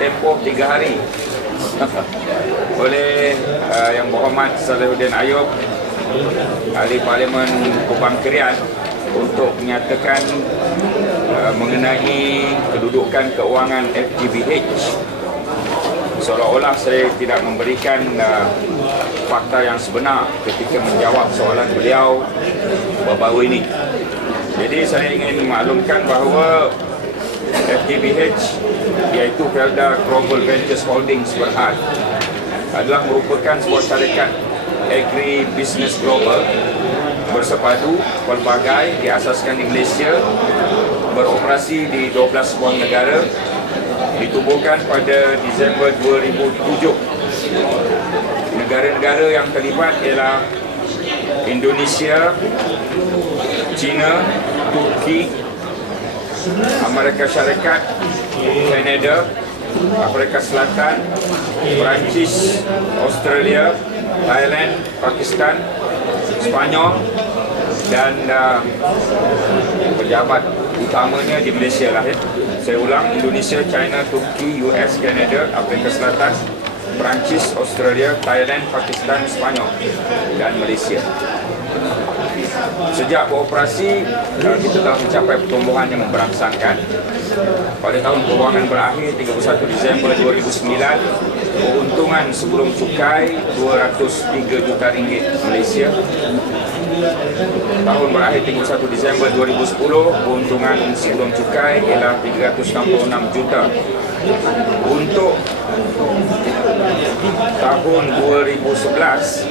tempoh tiga hari oleh uh, Yang Berhormat Salahuddin Ayub Ahli Parlimen Kubang Kerian untuk menyatakan uh, mengenai kedudukan keuangan FGBH seolah-olah saya tidak memberikan uh, fakta yang sebenar ketika menjawab soalan beliau baru-baru ini. Jadi saya ingin maklumkan bahawa FGBH iaitu Felda Global Ventures Holdings Berhad adalah merupakan sebuah syarikat agri business global bersepadu pelbagai diasaskan di Malaysia beroperasi di 12 sebuah negara ditubuhkan pada Disember 2007 negara-negara yang terlibat ialah Indonesia China Turki Amerika Syarikat Kanada Afrika Selatan Perancis Australia Thailand Pakistan Spanyol dan uh, pejabat utamanya di Malaysia lah ya. Saya ulang Indonesia, China, Turki, US, Kanada, Afrika Selatan, Perancis, Australia, Thailand, Pakistan, Spanyol dan Malaysia. Sejak beroperasi, uh, kita telah mencapai pertumbuhan yang memberangsangkan. Pada tahun keuangan berakhir 31 Disember 2009, keuntungan sebelum cukai 203 juta ringgit Malaysia. Tahun berakhir 31 Disember 2010, keuntungan sebelum cukai ialah 366 juta. Untuk tahun 2011,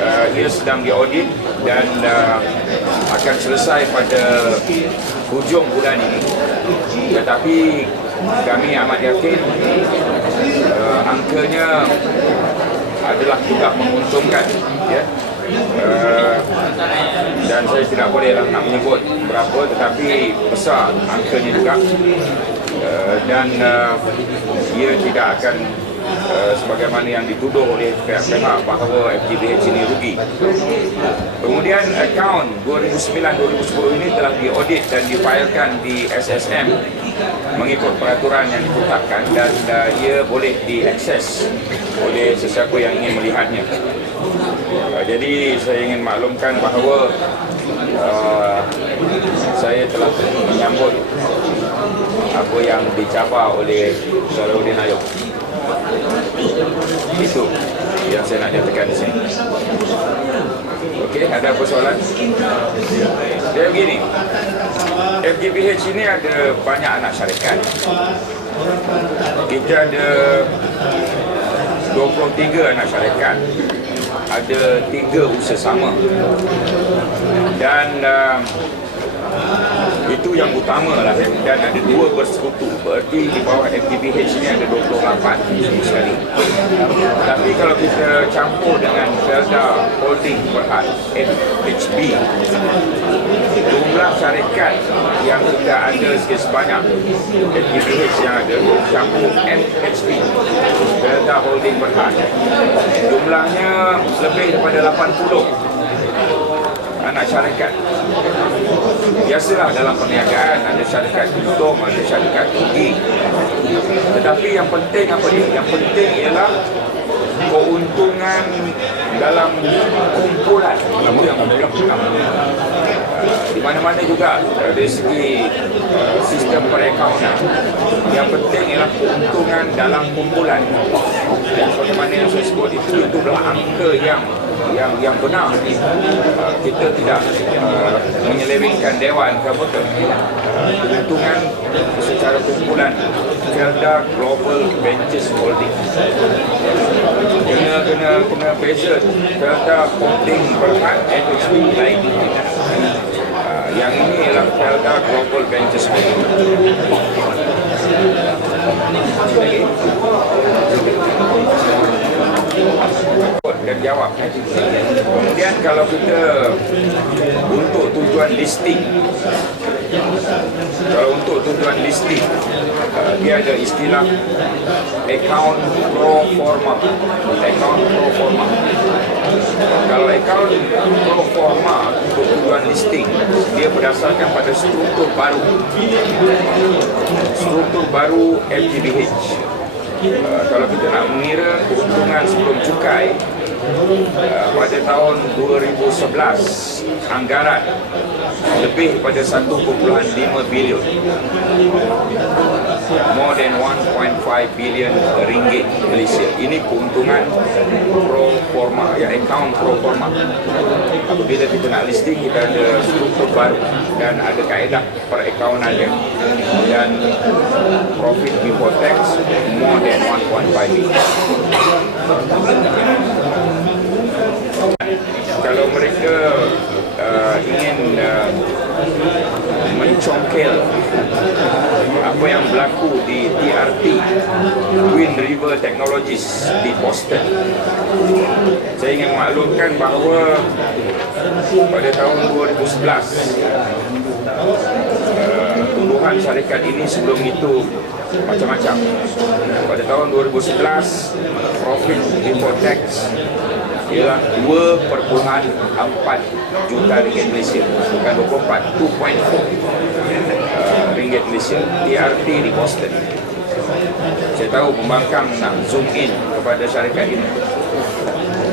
uh, ia sedang diaudit dan uh, akan selesai pada hujung bulan ini. Tetapi kami amat yakin uh, angkanya adalah juga menguntungkan ya. Uh, dan saya tidak boleh lah nak menyebut berapa tetapi besar angkanya juga uh, dan uh, ia tidak akan Uh, sebagaimana yang dituduh oleh pihak-pihak bahawa FGBH ini rugi. Kemudian akaun 2009-2010 ini telah diaudit dan difailkan di SSM mengikut peraturan yang ditetapkan dan uh, ia boleh diakses oleh sesiapa yang ingin melihatnya. Uh, jadi saya ingin maklumkan bahawa uh, saya telah menyambut apa yang dicabar oleh Salahuddin Ayub. Itu yang saya nak nyatakan di sini. Okey, ada apa soalan? Dia begini. FGBH ini ada banyak anak syarikat. Kita ada 23 anak syarikat. Ada tiga usaha sama. Dan uh, itu yang utama lah. Dan ada dua bersekutu. Berarti di bawah FTPH ni ada 28 sekali. Tapi kalau kita campur dengan Felda Holding Berhad FHB jumlah syarikat yang kita ada sikit sebanyak FTPH yang ada campur FHB Felda Holding Berhad jumlahnya lebih daripada 80 anak syarikat biasalah dalam perniagaan ada syarikat untung, ada syarikat rugi. Tetapi yang penting apa dia? yang penting ialah keuntungan dalam kumpulan. Itu yang penting di mana-mana juga dari segi uh, sistem perakaunan. Yang penting ialah keuntungan dalam kumpulan. Dan sebagaimana yang saya sebut itu itu adalah angka yang yang yang benar uh, kita tidak menyelewengkan dewan ke uh, keuntungan secara kumpulan Felda Global Ventures Holding. Kena kena kena beza Felda Holding berhad FHB lain. Uh, yang ini ialah Felda Global Ventures Holding jawab kemudian kalau kita untuk tujuan listing kalau untuk tujuan listing uh, dia ada istilah account pro forma. Account pro forma. Kalau account pro forma untuk tujuan listing dia berdasarkan pada struktur baru. Struktur baru FTBH uh, kalau kita nak mengira keuntungan sebelum cukai pada tahun 2011 anggaran lebih pada 1.5 bilion. More than 1.5 billion ringgit Malaysia. Ini keuntungan pro forma ya account pro forma. Apabila kita nak listing kita ada struktur baru dan ada kaedah perakaunan dan profit before tax more than 1.5 billion kalau mereka uh, ingin uh, mencongkel apa yang berlaku di TRT Twin River Technologies di Boston saya ingin maklumkan bahawa pada tahun 2011 uh, tumbuhan syarikat ini sebelum itu macam-macam. Pada tahun 2011 profit before tax ialah 2.4 juta ringgit Malaysia. Bukan 24 2.4 uh, ringgit Malaysia. TRT di Boston. Saya tahu pembangkang nak zoom in kepada syarikat ini.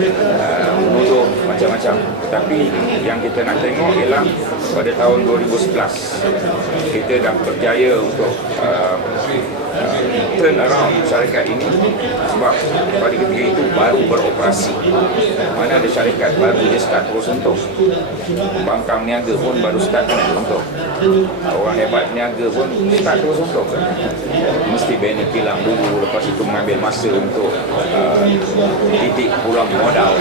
Uh, menuduh macam-macam. Tapi yang kita nak tengok ialah pada tahun 2011 kita dah berjaya untuk uh, turn around syarikat ini sebab pada ketika itu baru beroperasi. Mana ada syarikat baru dia start terus untung bangkang niaga pun baru start untung orang hebat niaga pun start terus untung mesti banner kilang dulu lepas itu mengambil masa untuk uh, titik pulang modal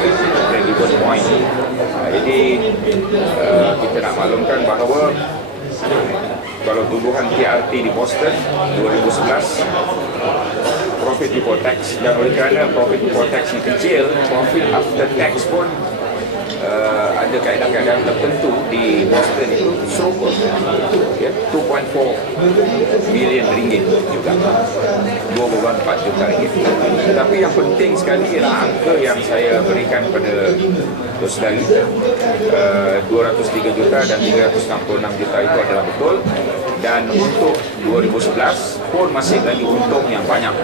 break even point. Uh, jadi uh, kita nak maklumkan bahawa kalau tumbuhan TRT di Boston 2011 profit before tax. Dan oleh kerana profit before tax ni kecil profit after tax pun uh, ada kaedah-kaedah tertentu di Boston itu. Serupa 2.4 bilion ringgit juga 2.4 juta ringgit tetapi yang penting sekali ialah angka yang saya berikan pada Sedari uh, 203 juta dan 366 juta itu adalah betul dan untuk 2011 pun masih lagi untung yang banyak.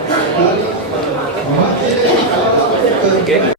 Okay.